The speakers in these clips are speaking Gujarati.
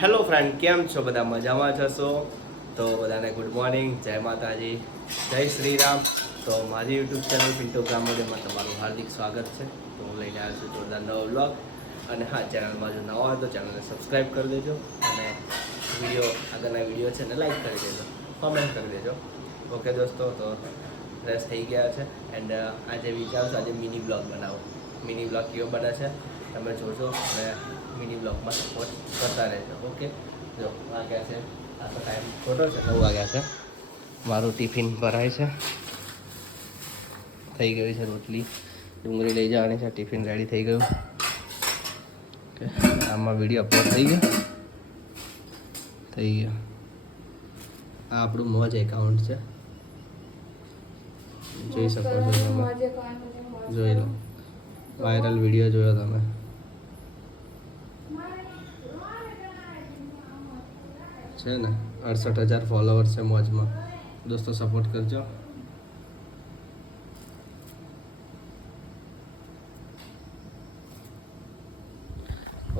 હેલો ફ્રેન્ડ, કેમ છો? બધા મજામાં જશો તો બધાને ગુડ મોર્નિંગ જય માતાજી. જય શ્રી રામ તો મારી યુટ્યુબ ચેનલ પિન્ટો ગ્રામોડીમાં તમારું હાર્દિક સ્વાગત છે. તો હું લઈને આવ્યો છું જોરદાર નવો બ્લોગ અને હા, ચેનલમાં જો નવા હોય તો ચેનલને સબસ્ક્રાઈબ કરી દેજો. અને વીડિયો આગળના વીડિયો છે ને લાઈક કરી દેજો. કોમેન્ટ કરી દેજો. ઓકે દોસ્તો, તો ફ્રેશ થઈ ગયા છે. એન્ડ આજે વિચારું આજે મિની બ્લોગ બનાવો. મિની બ્લોગ કેવો બને છે? તમે જોજો. અને મિની બ્લોગમાં સપોર્ટ કરતા રહેજો ઓકે જો વાગ્યા છે. આખો ટાઈમ ખોટો છે નવ વાગ્યા છે. મારું ટિફિન ભરાય છે. થઈ ગયું છે રોટલી. ડુંગળી લઈ જવાની છે ટિફિન રેડી થઈ ગયું. ઓકે આમાં વીડિયો અપલોડ થઈ ગયો. થઈ ગયો. આ આપણું મોજ એકાઉન્ટ છે. જોઈ શકો છો તમે. જોઈ લો. વાયરલ વીડિયો જોયો તમે. છે ને? અડસઠ હજાર ફોલોવર છે મોજમાં. દોસ્તો સપોર્ટ કરજો.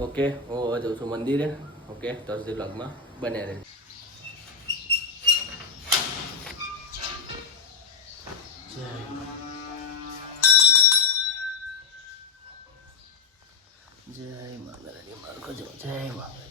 ઓકે, હું હવે જઉં છું મંદિરે. ઓકે થર્સડે બ્લોગમાં બને રહે જય. જો જય માતાજી.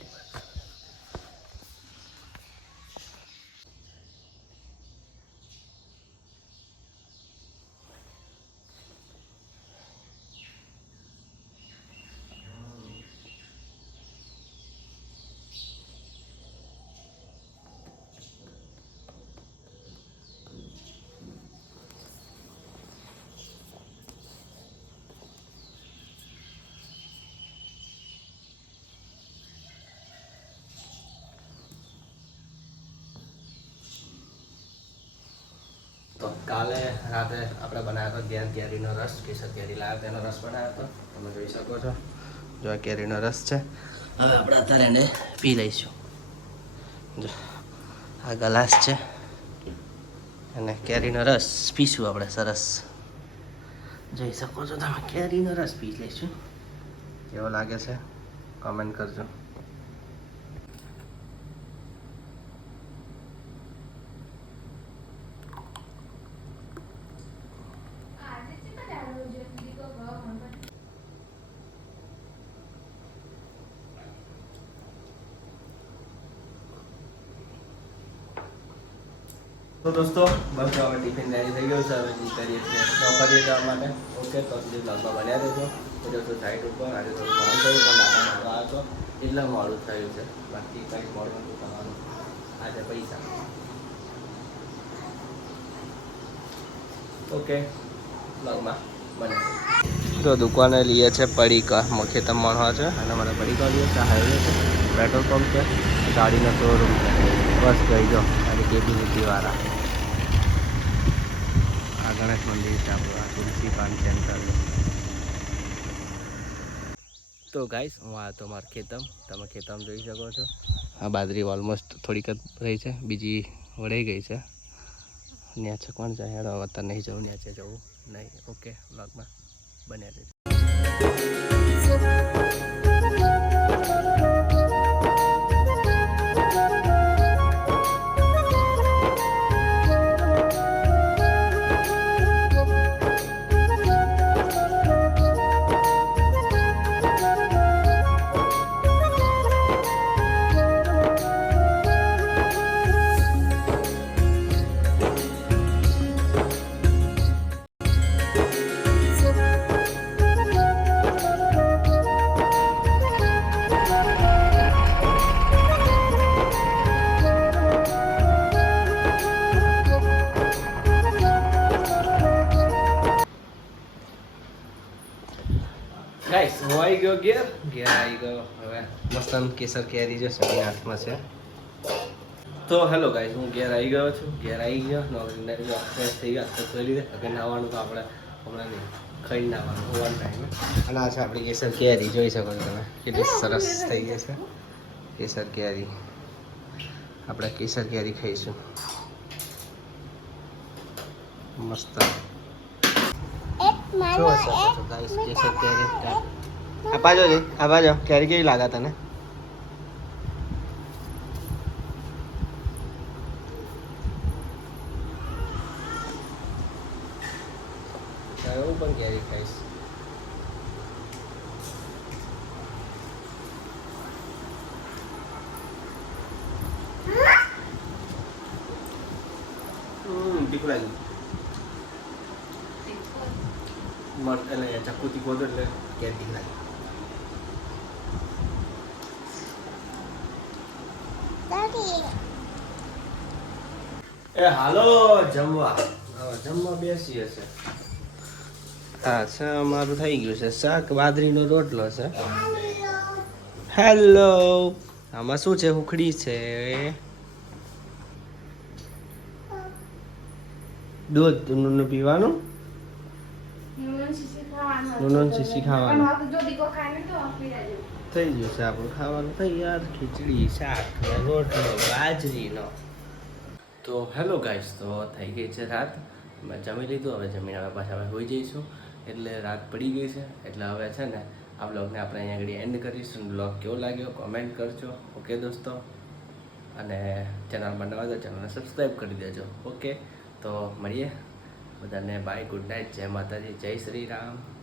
તો કાલે રાતે આપણે બનાવ્યો હતો ગેર કેરીનો રસ, કેસર કેરી લાવ્યો તેનો રસ બનાવ્યો હતો. તમે જોઈ શકો છો. જો આ કેરીનો રસ છે. હવે આપણે અત્યારે એને પી લઈશું. જો, આ ગ્લાસ છે. અને કેરીનો રસ પીશું આપણે, સરસ. જોઈ શકો છો તમે, કેરીનો રસ પી લઈશું. કેવો લાગે છે? કમેન્ટ કરજો. તો દોસ્તો, બસ હવે ટિફિન રેડી થઈ ગયું છે. હવે નીકળીએ છીએ નોકરીએ જવા માટે. ઓકે તો સુધી બ્લોગમાં બન્યા રહેજો. તો જશું સાઈડ ઉપર, આજે થોડું મોડું થયું, પણ દાદા મળવા હતો એટલે મોડું થયું છે. બાકી કંઈ મોડું નતું તમારું આજે પૈસા. ઓકે બ્લોગમાં બને તો દુકાને લઈએ છે પડીકા. મુખ્યતમ મળવા છે, અને મને પડીકા લઈએ છે હાઈવે છે. પેટ્રોલ પંપ છે, ગાડીનો શોરૂમ છે. બસ ગઈ જો ગાડી કેબિલિટીવાળા આ ગણેશ મંદિર છે આપણું આ તુલસી પાન સેન્ટર તો ગાઈસ હું આ તો મારું ખેતમ. તમે ખેતમ જોઈ શકો છો. આ બાજરી ઓલમોસ્ટ થોડીક જ રહી છે બીજી વળી ગઈ છે. ત્યાં છે કોણ જાય હેડો હવે નહીં જવું ત્યાં છે જવું. નહીં ઓકે બ્લોગમાં બન્યા રહેજો. ગાઈસ હું આવી ગયો ગેર ઘેર આવી ગયો. હવે મસ્તન કેસર કેરી જો સની હાથમાં છે. તો હેલો ગાઈસ હું ઘેર આવી ગયો છું. ઘેર આવી ગયો. નોકરી ફ્રેશ થઈ ગયા. તો કરી દે હવે નાવાનું તો આપણે હમણાં નહીં, ખાઈ નાવાનું ઓવર ટાઈમે અને આ છે આપણી કેસર કેરી, જોઈ શકો છો તમે. કેટલી સરસ થઈ ગઈ છે. કેસર કેરી. આપણે કેસર કેરી ખાઈશું. મસ્ત. જોઈ શકો છો ગાઈસ કેસર કેરી આ બાજુ જી આ બાજુ કેરી કેવી લાગે તને? હું પણ કેરી ખાઈશ. ટીકું મર એટલે ચક્કુથી તીખું એટલે કેરી તીખી એ હાલો જમવા જમવા બેસી હશે. હા છે અમારું થઈ ગયું છે. શાક બાદરીનો રોટલો છે. હેલો આમાં શું છે? હુખડી છે. દૂધનું પીવાનું? નુનન શીશી ખાવાનું. થઈ છે આપણું ખાવાનું. તૈયાર ખીચડી શાક રોટલો બાજરીનો. તો હેલો ગાઈસ તો થઈ ગઈ છે રાત. જમી લીધું હવે જમીને હવે પાછા અમે હોઈ જઈશું. એટલે રાત પડી ગઈ છે. એટલે હવે છે ને આ બ્લોગને આપણે અહીંયા આગળ એન્ડ કરીશું. બ્લોગ કેવો લાગ્યો કોમેન્ટ કરજો. ઓકે દોસ્તો? અને ચેનલ બનાવવા તો ચેનલને સબસ્ક્રાઈબ કરી દેજો. ઓકે? તો મળીએ. બધાને બાય ગુડ નાઇટ જય માતાજી જય શ્રી રામ.